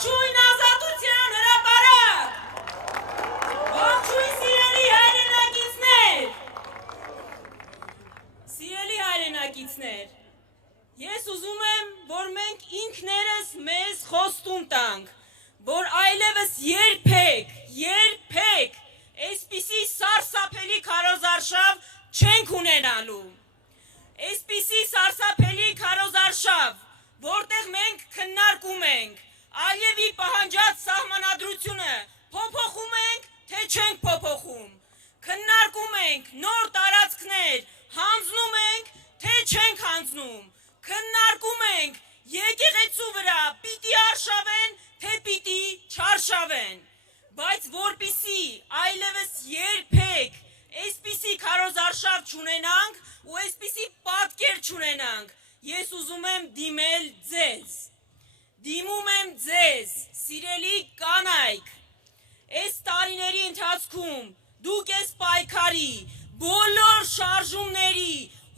Ողջույն ազատության հրապարակ, ողջույն սիրելի հայրենակիցներ, ես ուզում եմ, որ մենք ինքներս մեզ խոստում տանք, որ այլևս երբեք այսպիսի սարսափելի քարոզարշավ չենք ունենալու, այսպիսի սարսափելի քարոզարշավ, որտեղ մենք քննարկում ենք Ալիևի պահանջած սահմանադրությունը փոփոխում ենք, թե չենք փոփոխում, քննարկում ենք նոր տարածքներ, հանձնում ենք, թե չենք հանձնում, քննարկում ենք եկեղեցու վրա պիտի արշավեն, թե պիտի չարշավեն, բայց որպիսի այլևս երբեք այսպիսի քարոզարշավ չունենանք ու այսպիսի պատկեր չունենանք, ես ուզում եմ դիմել ձեզ, դիմում եմ ձեզ, սիրելի կանայք, այս տարիների ընթացքում դուք այս պայքարի բոլոր շարժումների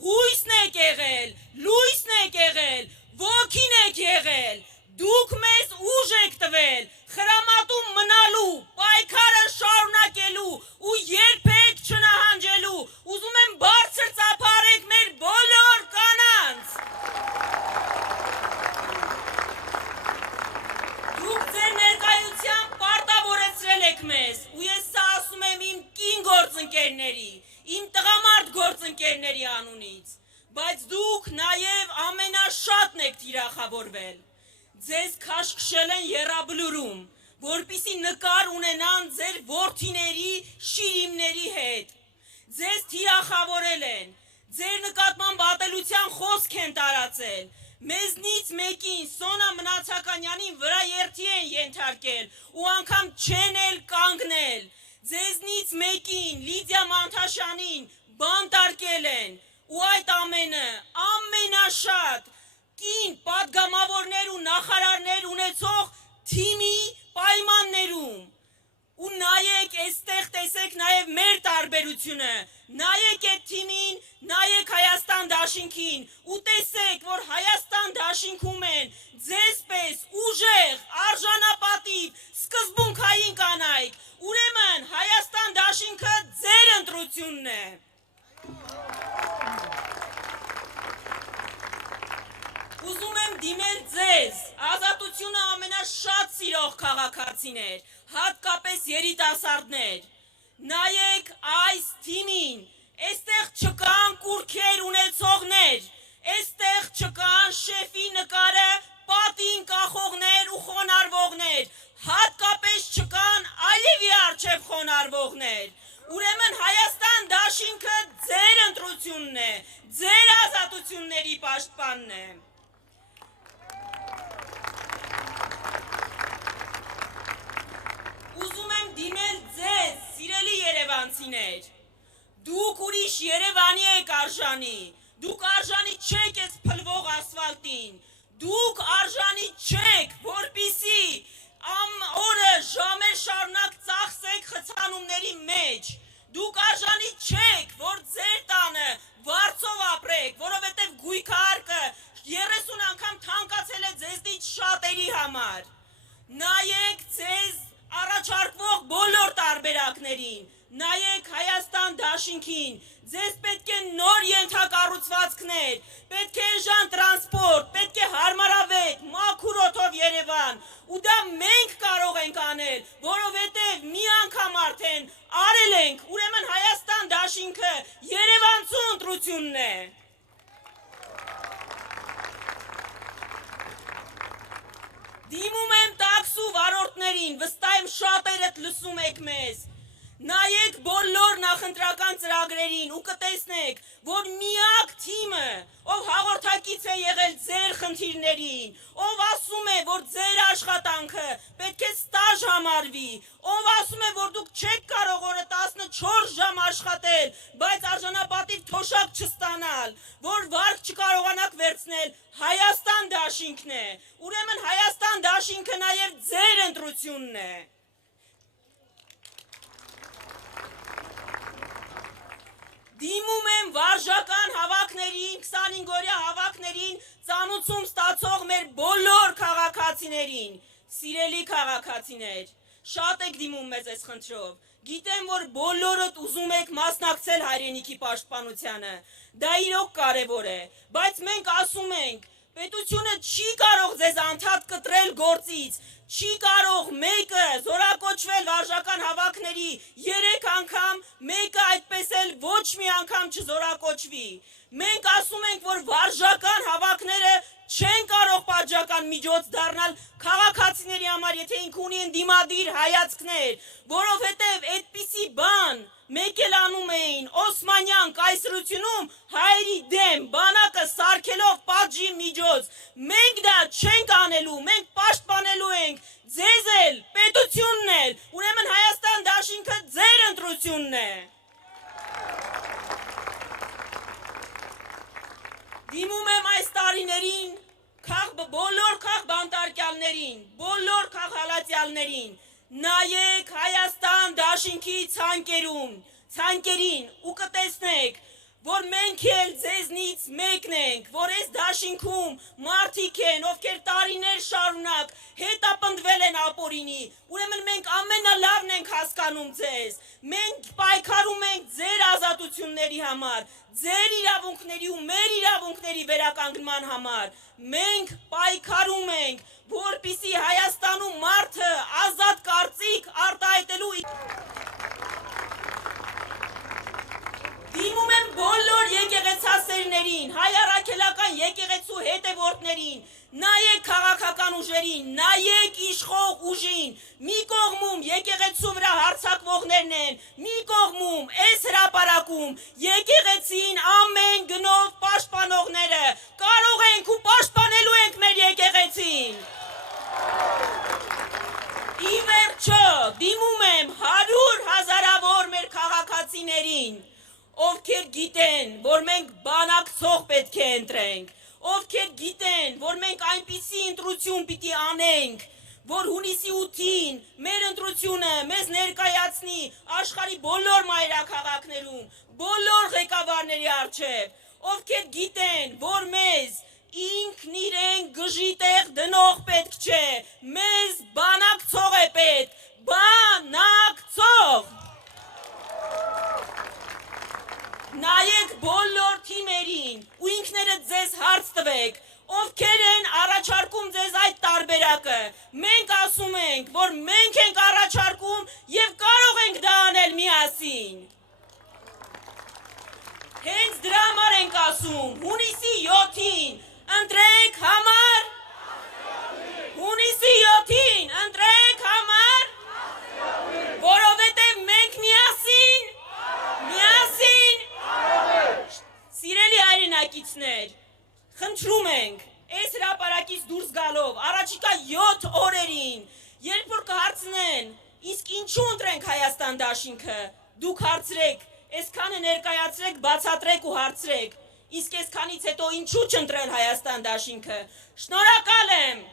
հույսն եք եղել, լույսն եք եղել, ոգին եք եղել, դուք մեզ ուժ եք տվել, խրամատում մնալու, պայքարը շարունակելու ու երբեք չնահանջելու, ուզում եմ բարձր ծափարեք մեր բոլոր կանանց։ Դուք ձեր ներկայությամբ պարտավորեցրել եք մեզ, ու ես սա ասում եմ իմ կին գործընկերների, իմ տղամարդ գործընկերների անունից, բայց դուք նաև ամենաշատն եք թիրախավորվել, ձեզ քաշքշել են եռաբլուրում, որպիսի նկար ունենան ձեր որդիների շիրիմների հետ, ձեզ թիրախավորել են, ձեր նկատմամբ ատելության խոսք են տարածել, մեզնից մեկին Սոնա Մնացականյանին վրա երթի են ենթարկել ու անգամ չեն էլ կանգնել, ձեզնից մեկին Լիդիա Մանթաշյանին բանտարկել են ու այդ ամենը ամենաշատ կին պատգամավորներ ու նախարարներ ունեցող թիմի պայմաններում ու նայեք այստեղ տեսեք նաև մեր տարբերությունը, նայեք այդ թիմին, նայեք Հայաստան դաշինքին ու տեսեք, որ Հայաստան դաշինքում են ձեզպես ուժեղ, արժանապատիվ, սկզբունքային կանայք, ուրեմն Հայաստան դաշինքը ձեր ընտրությունն է։ Ուզում եմ դիմել ձեզ, ազատությունը ամենաշատ սիրող քաղաքացիներ, հատկապես երիտասարդներ, նայեք այս թիմին, այստեղ չկան կուրքեր ունեցողներ, այստեղ չկան շեֆի նկարը պատին կախողներ ու խոնարհվողներ, հատկապես չկան Ալիևի առջև խոնարհվողներ, ուրեմն Հայաստան դաշինքը ձեր ընտրությունն է, ձեր ազատությունների պաշտպանն է։ Ուզում եմ դիմել ձեզ, սիրելի երևանցիներ, դուք ուրիշ Երևանի եք արժանի, դուք արժանի չեք այս փլվող ասֆալտին, դուք արժանի չեք, որպիսի օրը ժամեր շարունակ ծախսեք խցանումների մեջ, դուք արժանի չեք, որ ձեր տանը վարձով ապրեք, որովհետև գույքարկը 30 անգամ թանկացել է ձեզնից շատերի համար, նայեք ձեզ առաջարկվող բոլոր տարբերակներին, նայեք Հայաստան դաշինքին, ձեզ պետք է նոր ենթակառուցվածքներ, պետք է էժան տրանսպորտ, պետք է հարմարավետ, մաքուր օդով Երևան, ու դա մենք կարող ենք անել, որովհետև մի անգամ արդեն արել ենք, ուրեմն Հայաստան դաշինքը երևանցու ընտրությունն է։ Դիմում եմ տաքսու վարորդներին, վստահ եմ շատերդ լսում եք մեզ, նայեք բոլոր նախընտրական ծրագրերին ու կտեսնեք, որ միակ թիմը, ով հաղորդակից է եղել ձեր խնդիրներին, ով ասում է, որ ձեր աշխատանքը պետք է ստաժ համարվի, ով ասում է, որ դուք չեք կարող օրը 14 ժամ աշխատել, բայց արժանապատիվ թոշակ չստանալ, որ վարկ չկարողանաք վերցնել, Հայաստան դաշինքն է, ուրեմն Հայաստան դաշինքը նաև ձեր ընտրությունն է։ Դիմում եմ վարժական հավաքներին, 25-օրյա հավաքներին ծանուցում ստացող մեր բոլոր քաղաքացիներին, Սիրելի քաղաքացիներ, շատ եք դիմում մեզ այս խնդրով։ Գիտեմ, որ բոլորդ ուզում եք մասնակցել հայրենիքի պաշտպանությանը։ Դա իրոք կարևոր է, բայց մենք ասում ենք, պետությունը չի կարող ձեզ անդադ կտրել գործից, չի կարող մեկը զորակոչվել վարժական հավաքների 3 անգամ, մեկը այդպես էլ ոչ մի անգամ չզորակոչվի։ Մենք ասում ենք, որ վարժական հավաքները չեն կարող պատժական միջոց դառնալ քաղաքացիների համար, եթե ինք ունի ընդդիմադիր հայացքներ, որովհետև այդպիսի բան մեկ էլ անում էին Օսմանյան կայսրությունում հայերի դեմ բանակը սարքելով պատժի միջոց։ Մենք դա չենք անելու, մենք պաշտպանելու ենք ձեզ էլ, պետությունն էլ, ուրեմն Հայաստան դաշինքը ձեր ընտրությունն է։ Դիմում եմ այս տարիներին բոլոր քաղբանտարկյալներին, բոլոր քաղհալածյալներին, նայեք Հայաստան դաշինքի ցանկերին ու կտեսնեք, որ մենք էլ ձեզնից մեկն ենք, որ այս դաշինքում մարդիկ են, ովքեր տարիներ շարունակ հետապնդվել են ապօրինի, ուրեմն մենք ամենալավն ենք հասկանում ձեզ, մենք պայքարում ենք ձեր ազատությունների համար, ձեր իրավունքների ու մեր իրավունքների վերականգնման համար, մենք պայքարում ենք, որպեսզի Հայաստանում մարդը ազատ կարծիք արտահայտելու Դիմում եմ բոլոր եկեղեցասերներին, հայ առաքելական եկեղեցու հետևորդներին, նայեք քաղաքական ուժերին, նայեք իշխող ուժին, մի կողմում եկեղեցու վրա հարձակվողներն են, մի կողմում այս հրապարակում եկեղեցին ամեն գնով պաշտպանողները, կարող ենք ու պաշտպանելու ենք մեր եկեղեցին։ Ի վերջո, դիմում եմ 100 հազարավոր մեր քաղաքացիներին, ովքեր գիտեն, որ մենք բանակցող պետք է ընտրենք, ովքեր գիտեն, որ մենք այնպիսի ընտրություն պիտի անենք, որ հունիսի 8-ին մեր ընտրությունը մեզ ներկայացնի աշխարհի բոլոր մայրաքաղաքներում, բոլոր ղեկավարների առջև, ովքեր գիտեն, որ մեզ ինքն իրեն գժի տեղ դնող պետք չէ, մեզ բանակցող է պետք, բանակցող։ Նայեք բոլոր թիմերին ու ինքներդ ձեզ հարց տվեք, ովքեր են առաջարկում ձեզ այդ տարբերակը, մենք ասում ենք, որ մենք ենք առաջարկում և կարող ենք դա անել միասին։ Հենց դրա համար ենք ասում, հունիսի 7-ին ընտրեք համար, հունիսի 7-ին ընտրեք համար, որովհետև մենք միասին, Սիրելի հայրենակիցներ, խնդրում ենք, այս հրապարակից դուրս գալով, առաջիկա 7 օրերին, երբ որ կհարցնեն, իսկ ինչու ընտրենք Հայաստան դաշինքը, դուք հարցրեք, այսքանը ներկայացրեք, բացատրեք ու հարցրեք, իսկ այսքանից հետո ինչու չընտրել Հայաստան դաշինքը, շնորհակալ եմ։